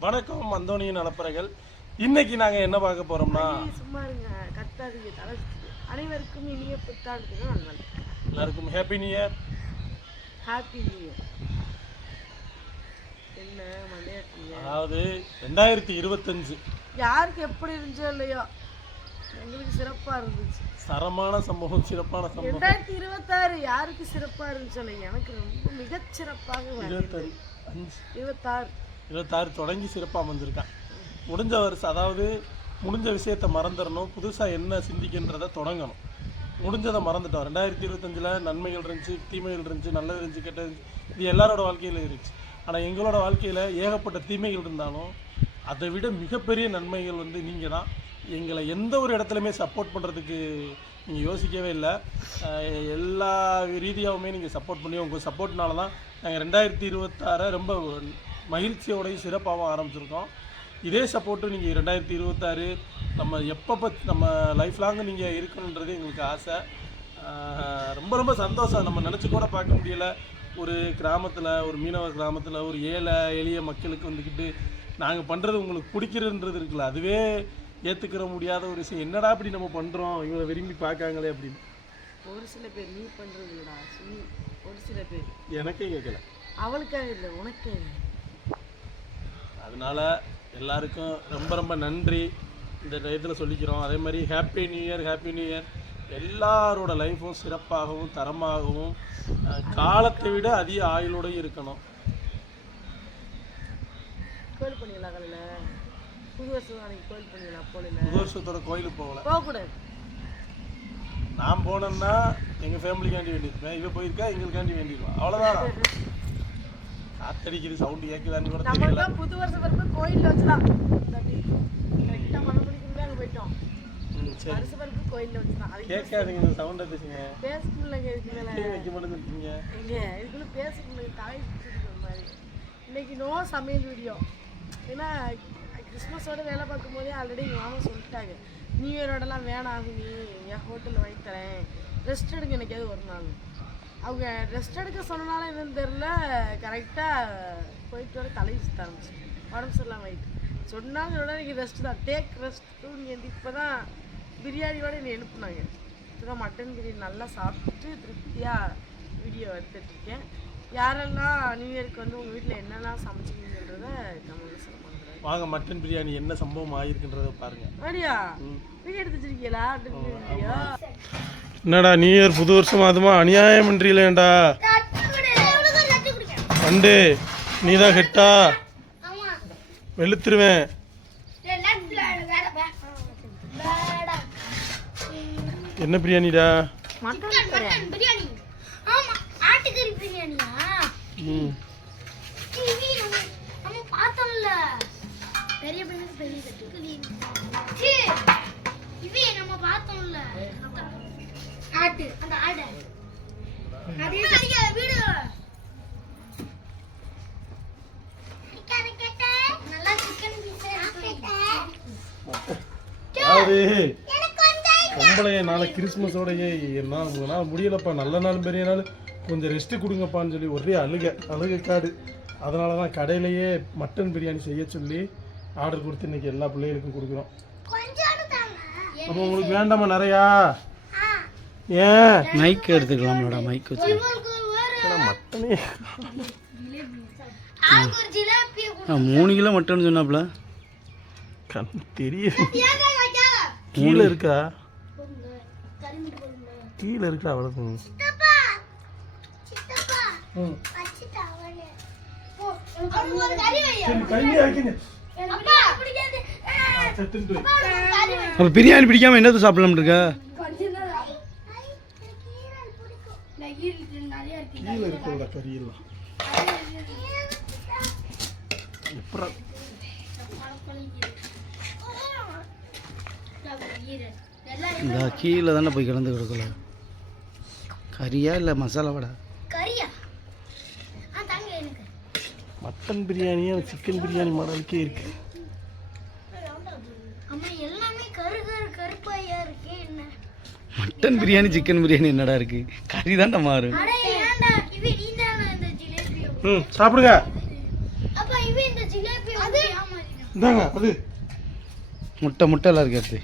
வணக்கம் அந்தோனியின் நலப்பறைகள் இன்னைக்கு நாங்க என்ன பார்க்க போறோம்னா சும்மா இருங்க கத்தாதீங்க தலை சுத்துது. அனைவருக்கும் இனிய புத்தாண்டு எல்லாருக்கும் happy new year happy new year என்ன மண்டையாட்டீங்க அதாவது ரெண்டாயிரத்தி இருபத்தஞ்சு. யாருக்கு எப்படி இருந்துச்சோ இல்லையோ? எங்களுக்கு சிறப்பா இருந்துச்சு. தரமான சம்பவம் சிறப்பான சம்பவம் ரெண்டாயிரத்தி இருபத்தாறு யாருக்கு சிறப்பா இருந்துச்சோ இல்லை எனக்கு ரொம்ப மிகச் சிறப்பாக. இருபத்தஞ்சு. இருபத்தாறு. இருபத்தாறு தொடங்கி சிறப்பாக அமைஞ்சிருக்கான் முடிஞ்ச வருஷம் அதாவது முடிஞ்ச விஷயத்த மறந்துடணும் புதுசாக என்ன சிந்திக்கின்றதை தொடங்கணும். முடிஞ்சதை மறந்துட்டோம். ரெண்டாயிரத்தி இருபத்தஞ்சில் நன்மைகள் இருந்துச்சு தீமைகள் இருந்துச்சு நல்லது இருந்துச்சு கெட்டது இருந்துச்சு. இது எல்லாரோட வாழ்க்கையில் இருந்துச்சு. ஆனால் எங்களோட வாழ்க்கையில் ஏகப்பட்ட தீமைகள் இருந்தாலும் அதை விட மிகப்பெரிய நன்மைகள் வந்து நீங்கள் தான் எங்களை எந்த ஒரு இடத்துலையுமே சப்போர்ட் பண்ணுறதுக்கு நீங்கள் யோசிக்கவே இல்லை. எல்லா ரீதியாகவுமே நீங்கள் சப்போர்ட் பண்ணி உங்கள் சப்போர்ட்னால தான் நாங்கள் ரெண்டாயிரத்தி இருபத்தாறை ரொம்ப மகிழ்ச்சியோடையும் சிறப்பாகவும் ஆரம்பிச்சிருக்கோம். இதே சப்போர்ட்டு நீங்கள் ரெண்டாயிரத்தி இருபத்தாறு நம்ம எப்போ நம்ம லைஃப் லாங் நீங்கள் இருக்கணுன்றது எங்களுக்கு ஆசை. ரொம்ப ரொம்ப சந்தோஷம். நம்ம நினச்சி கூட பார்க்க முடியல. ஒரு கிராமத்தில் ஒரு மீனவ கிராமத்தில் ஒரு ஏழை எளிய மக்களுக்கு வந்துக்கிட்டு நாங்கள் பண்ணுறது உங்களுக்கு பிடிக்கிறன்றது இருக்குல்ல. அதுவே ஏற்றுக்கிற முடியாத ஒரு விஷயம். என்னடா இப்படி நம்ம பண்ணுறோம் இவங்களை விரும்பி பார்க்காங்களே அப்படின்னு. ஒரு சில பேர் நீ சுனி ஒரு சில பேர். எனக்கே கேட்கல. அவளுக்காக இல்லை உனக்கே. அதனால எல்லாருக்கும் ரொம்ப ரொம்ப நன்றி. இந்த டயத்தில் சொல்லிக்கிறோம். அதே மாதிரி happy new year happy new year எல்லாரோட லைஃப்பும் சிறப்பாகவும் தரமாகவும் காலத்தை விட அதிக ஆயுளோடையும் இருக்கணும். கோயில் பண்ணிக்கலாம் காலையில்? புது வருஷம் அன்னைக்கு கோயில் பண்ணிக்கலாம் போல புது வருஷத்தோட கோயிலுக்கு போகல. போகக்கூடாது. நான் போனேன்னா எங்கள் ஃபேமிலிக்காண்டி வேண்டியிருப்பேன். இவ போயிருக்கா எங்களுக்காண்டி வேண்டிடுவான் அவ்வளோதான் காத்தடிக்குது சவுண்டு கேட்குதான்னு கூட நம்மளுக்கு புது வருஷம் பிறப்பு கோயிலில் வச்சுதான். கரெக்டாக மனப்படிக்கு அங்கே போயிட்டோம். ம், சரி. வருஷ பிறப்பு கோயிலில் வச்சுதான். கேட்காதீங்க இந்த சவுண்டை பேசுங்க பேச முடியலங்க இதுக்கு மேலே வைக்க மாட்டேன்னு இங்க இதுக்குள்ள பேச முடியல தாய் மாதிரி. இன்னைக்கு நோ சமையல் வீடியோ ஏன்னா கிறிஸ்மஸோட வேலை பார்க்கும் போதே ஆல்ரெடி எங்கள் மாமா சொல்லிட்டாங்க நியூ இயரோடலாம் வேணாம் நீ என் ஹோட்டலில் வாங்கி தரேன். ரெஸ்ட் எடுங்க எனக்காவது ஒரு நாள். அவங்க ரெஸ்ட் எடுக்க சொன்னனால என்னன்னு தெரில கரெக்டாக போயிட்டு வர தலை சுத்த ஆரம்பிச்சு உடம்பு சரியில்லாம ஆயிட்டு. சொன்னாங்க விட எனக்கு ரெஸ்ட் தான். டேக் ரெஸ்ட் தூங்கி இப்போ தான் பிரியாணியோட என்னை எழுப்புனாங்க இப்போதான் மட்டன் பிரியாணி நல்லா சாப்பிட்டு திருப்தியாக வீடியோ எடுத்துட்டு இருக்கேன். யாரெல்லாம் நியூ இயருக்கு வந்து உங்கள் வீட்டில் என்னெல்லாம் சமைச்சிங்கன்றத கமெண்ட் சொல்ல பண்ணுறேன் வாங்க மட்டன் பிரியாணி என்ன சம்பவம் ஆகிருக்குன்றத பாருங்க. அப்படியா? வீடியோ எடுத்து வச்சிருக்கீங்களா? வீடியோ? என்னடா நியூ இயர் புது வருஷம் அதுமா அநியாயம் பண்றீங்களேண்டா வண்டு நீ தான் கெட்டா? வெளுத்துருவேன். என்ன பிரியாணிடா? பெரிய பெரிய பெரிய கட்டு. சீ இவி நம்ம பார்த்தோம்ல. ஆட்டு அந்த ஆடு. அதே அடிக்காத வீடு. நல்லா சிக்கன் பீஸ் அதாவது எனக்கு கொஞ்சம் பொம்பளைய நாளை கிறிஸ்மஸோடயே என்னால் நாள் முடியலப்பா. நல்ல நாள் பெரிய நாள். கொஞ்சம் ரெஸ்ட் கொடுங்கப்பான்னு சொல்லி ஒரே அழுக அழுக காடு. அதனால தான் கடையிலேயே மட்டன் பிரியாணி செய்ய சொல்லி ஆர்டர் கொடுத்து இன்னைக்கு எல்லா பிள்ளைகளுக்கும் கொடுக்குறோம். அப்போ உங்களுக்கு வேண்டாமா நிறையா? ஏன் மைக் எடுத்துக்கலாம்லடா மைக் வச்சு. மூணு கிலோ மட்டன் சொன்னாப்புல கண் வைக்காத? கீழே இருக்கா. கீழே இருக்கா? அவ்வளோ. அப்போ பிரியாணி பிடிக்காம என்னது சாப்பிடலாம் இருக்க கொஞ்சம் தான். ஐ, எனக்கு ஈரல் பிடிக்கும். நான் ஈரல் நிறைய இருக்கு. கீழே இருக்கிறதா கறியெல்லாம். எல்லாம் இந்த கீழே. தானே போய் கிடந்து கிடக்கல கறியா இல்லை மசாலா வடை? மட்டன் பிரியாணியே சிக்கன் பிரியாணி மாடலுக்கே இருக்கு அம்மா எல்லாமே கரு கரு கருப்பாயா இருக்கு என்ன மட்டன் பிரியாணி சிக்கன் பிரியாணி என்னடா இருக்கு? கறி மாறும் தானே இந்த ஜிலேபி? ம் சாப்பிடுங்க. அப்பா இவன் இந்த ஜிலேபி அது ஆமா இந்தாங்க அது. முட்டை முட்டை எல்லாம் இருக்கு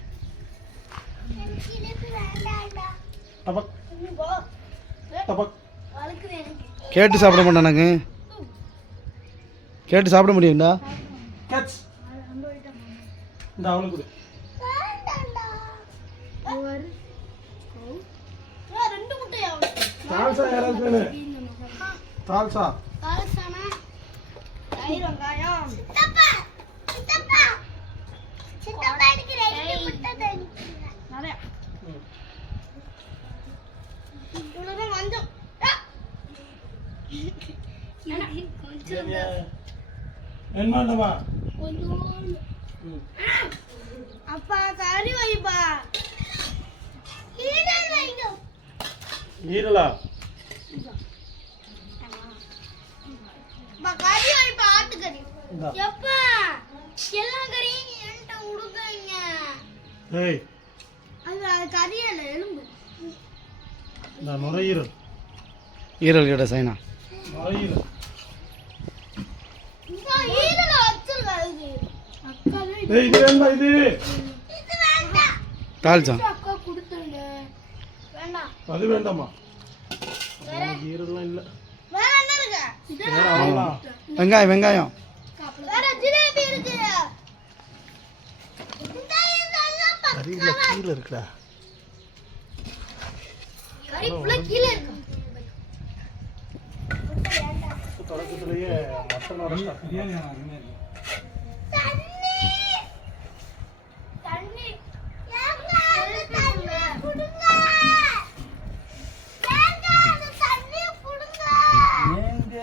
எனக்கு கேட்டு சாப்பிட மாட்டானாங்க கேட்டு சாப்பிட முடியும்டா. கேட்ச் இந்த அவனுக்கு தால்சா யாராவது வேணும் தால்சா. காலசானா தயிர் வெங்காயம். சித்தப்பா சித்தப்பா. சித்தப்பா எனக்கு ரெண்டு முட்டை தண்ணி நிறைய. ம். இவ்வளவுதான் மஞ்சள் கொஞ்சம் என்ன வேண்டாமா கொஞ்சம் ம். அப்பா கறி வைப்பா. ஈரல் வைங்க. ஈரலா கறி வைப்பா ஆட்டுக்கறி. எப்பா? எல்லா கறியும் என்கிட்ட கொடுக்குறீங்க ஏய். அது அது எலும்பு. நுரையீரல் ஈரல். கேட்ட சைனா. நுரையீரல் இது. வேண்டாம் இது. இது வேண்டாம். தாளிச்சா? அக்கா கொடுத்துருங்க வேண்டாம். அது வேண்டாமா? நமக்கு ஈரல்லாம் இல்லை வேற என்ன இருக்கு வேற அவ்வளோதான் வெங்காயம் வெங்காயம். கீழே இருக்குடா. தொடக்கத்திலேயே மட்டனோட பிரியாணி தண்ணி தண்ணி ஏங்க அந்த தண்ணி குடுங்க ஏங்க அந்த தண்ணி குடுங்க ஏங்க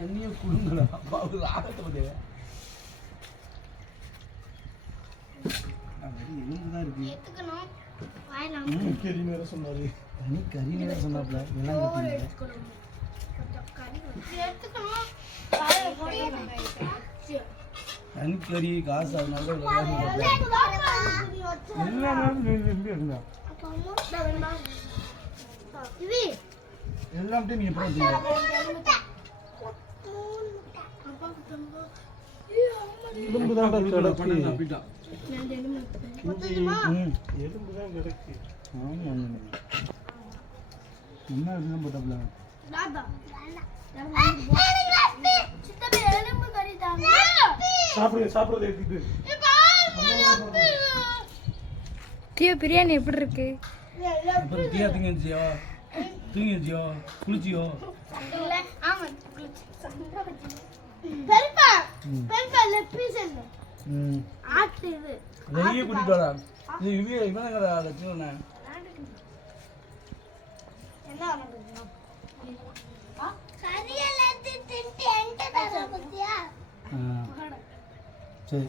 தண்ணியை குடுங்கடா அப்பாவுக்கு ஆகத்தை பற்றி எலும்பு தான் இருக்கு. கறி வேற சொன்னாரு. தனி கறி நேரம் சொன்னாப்ல. எல்லாம் தனி கறி காசு அதனால எல்லாமே நீங்க எலும்பு தான் கிடக்கு எலும்பு தான் கிடக்கு ஆமாம் என்ன எலும்பு போட்டாப்ல சாப்பிடுங்க சாப்பிடுறது எடுத்துட்டு பிரியாணி எப்படி இருக்கு? தூங்கிச்சியோ குளிச்சியோ? வெளியே கூட்டிட்டு வரா இவன் கடை தர பத்தியா? சரி.